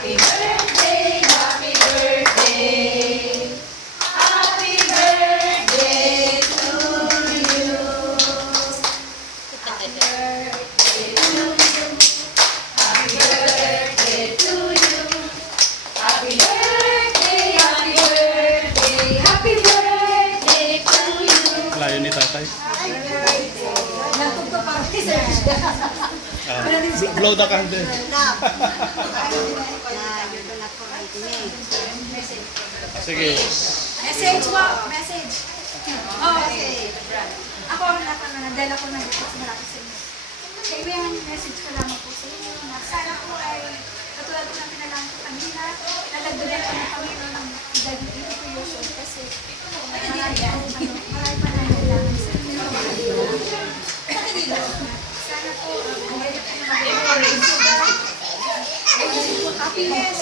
Happy birthday, happy birthday. Happy birthday to you. Happy birthday to you. Happy birthday to you. Happy birthday, happy birthday, happy birthday to you. Layo ni tatay. Nagtugtog pa rin, sir. Blow the candle. Sige. Message po, message. Oh, okay. Ako, nadala ko ng request malapit sa inyo. Kaibigan, message ko lamang po sa inyo na sana po ay katulad po namin na lang po kanina, nalagdagan po ng Panginoon ng edad ng 82 years old kasi marami pa na kailangan sa inyo. Sana po, happiness.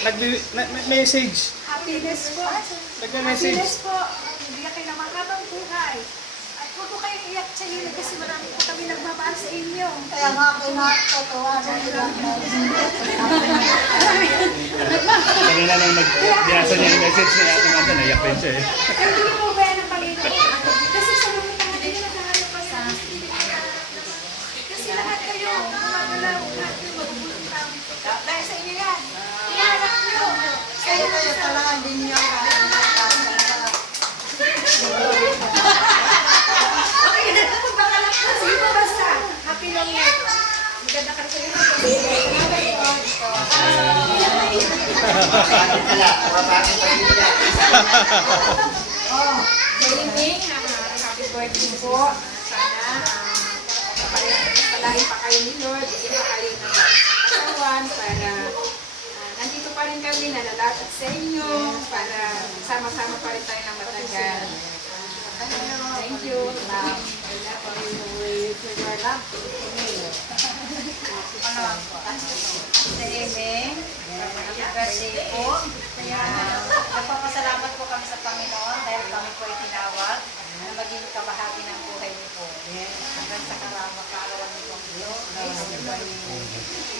Nag-message. Happiness po. Nag-message. Happiness po. Bigyan kayo ng mahabang buhay. At huwag po kayong iyak sa inyo kasi marami po kami nagmamahal sa inyo. Kaya nga ako nakakatawa ng ilang Kanina nang nagbiyasa niya yung message niya, Ate Manda, naiyak rin siya eh. Pero hindi po ba yan ang Panginoon? Kasi sa mga tao, hindi naghahanap pa sa kasi lahat kayo, gumagalaw, lahat kayo magbubulong tao. Dahil sa inyo yan. Iyanak nyo. Kaya kayo talaga din niyo Okay, baka lang po. Sige po basta. Happy long life. Maganda ka rin sa inyo. Good evening. Happy birthday po. Sana palagi pa kayo ni Lord. Bigyan pa kayo ng katawan para nandito pa rin kami nalalapit sa inyo para sama-sama pa rin tayo ng matagal. Thank you. Love. I love you with your love. Sa Emeng, happy birthday po. Nagpapasalamat po kami sa Panginoon dahil kami po ay tinawag na maging kabahagi ng buhay niyo po. Hanggang sa kaarawan niyo pong Diyos.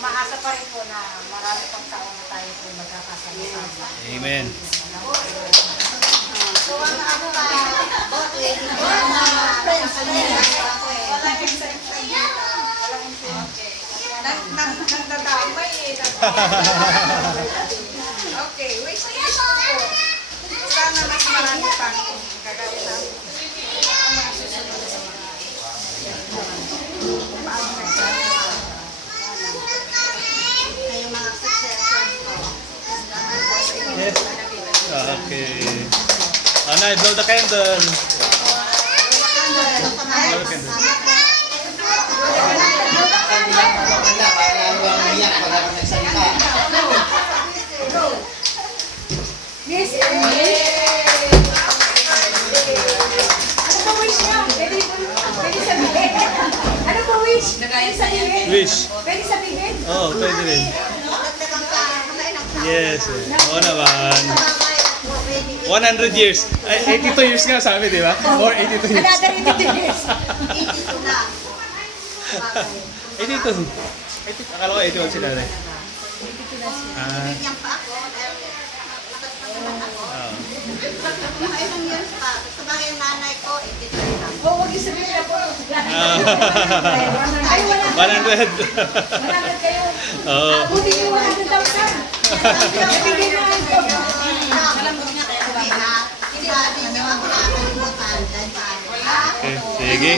Umaasa pa rin po na marami pang taon na tayo po magkakasama. Amen. So, ang ano ka, friends, wala yung Nagdadamay eh. Okay, wish po. Sana mas marami pang gagawin namin. Ang mga susunod sa mga kayo mga successors po. Yes. Okay. Anay, blow the candle. Blow the candle. Yes, ano po wish niya? Pwede sabihin. Ano po wish? Pwede sabihin. Wish. Pwede sabihin. Oh, pwede rin. Yes. Oo naman. 100 years. Ay, 82 years nga sabi, di ba? Or 82 years. Another 82 years. 82 na. 82. Akala ko 81 sila rin. Ah. Bigyan pa ako dahil matas pa naman ako. Ah. Mga ilang years pa. Sa bagay yung nanay ko, 83 lang. Oh, wag yung sabihin na po. Ah. Ay, 100. 100. 100 kayo. Oo. Buti yung 100,000. Nabigay na ako. Alam mo niya kaya sabi na, hindi niyo ako nakakalimutan dahil paano. Okay, sige.